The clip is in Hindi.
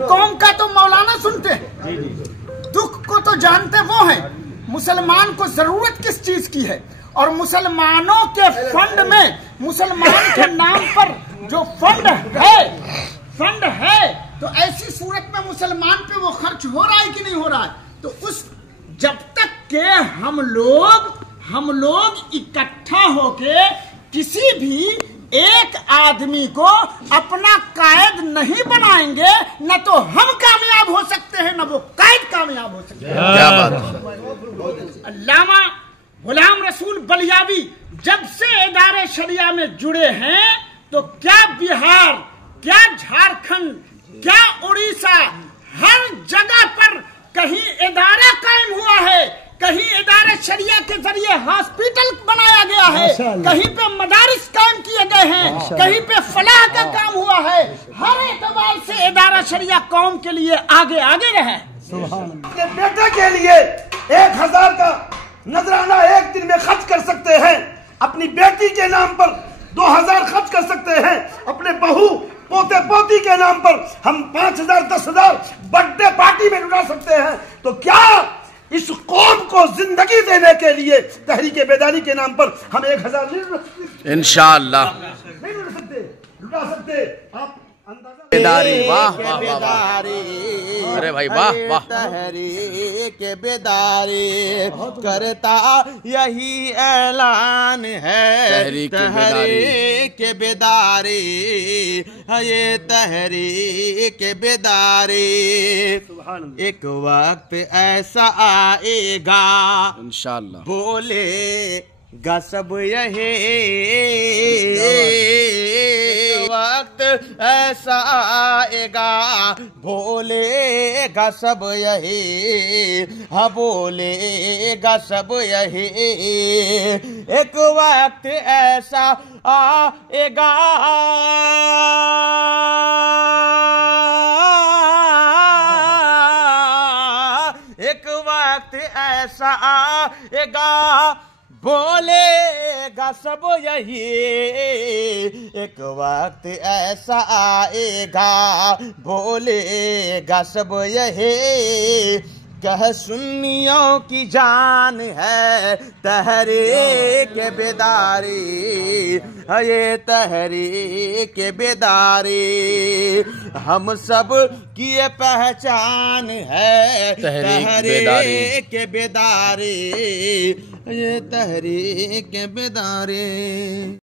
कौम का तो मौलाना सुनते हैं, दुख को तो जानते वो हैं। मुसलमान को जरूरत किस चीज की है, और मुसलमानों के फंड में, मुसलमान के नाम पर जो फंड है तो ऐसी सूरत में मुसलमान पे वो खर्च हो रहा है कि नहीं हो रहा है। तो उस जब तक के हम लोग इकट्ठा होके किसी भी एक आदमी को अपना कायद नहीं बनाएंगे, न तो हम कामयाब हो सकते हैं, न वो कायद कामयाब हो सकते हैं। क्या बात है। अल्लामा गुलाम रसूल बलियावी जब से इदारे शरिया में जुड़े हैं तो क्या बिहार, क्या झारखंड, क्या उड़ीसा, हर जगह पर कहीं इदारा कायम हुआ है, कहीं इदारे शरिया के जरिए हॉस्पिटल बनाया गया है, कहीं पे मदारिस कायम किए गए हैं, कहीं पे फलाह का काम हुआ है। हर एतबार से इदारा शरिया कौम के लिए आगे आगे रहे। अपने बेटे के लिए 1000 का नजराना एक दिन में खर्च कर सकते हैं, अपनी बेटी के नाम पर 2000 खर्च कर सकते हैं, अपने बहू पोते पोती के नाम पर हम 5000 10,000 बर्थडे पार्टी में लुटा सकते हैं। तो क्या इस कौम को जिंदगी देने के लिए तहरीक बेदारी के नाम पर हम 1000 नहीं लुटा सकते? इंशाअल्लाह नहीं लुटा सकते। आप बेदारी, वाह वाह वाह, अरे भाई वाह वाह। तहरीक बेदारी करता यही ऐलान है, तहरीक बेदारी, ये तहरीक बेदारी। एक वक्त ऐसा आएगा इंशाअल्लाह बोलेगा सब यही, वक्त ऐसा आएगा बोलेगा सब यही, हाँ बोलेगा सब यही। एक वक्त ऐसा आएगा एक वक्त ऐसा आएगा बोलेगा सब यही, एक वक्त ऐसा आएगा बोलेगा सब यही। कह सुन्नियों की जान है तहरीक बेदारी, ये तहरीक बेदारी, हम सब की ये पहचान है तहरीक बेदारी, ये तहरीक बेदारी।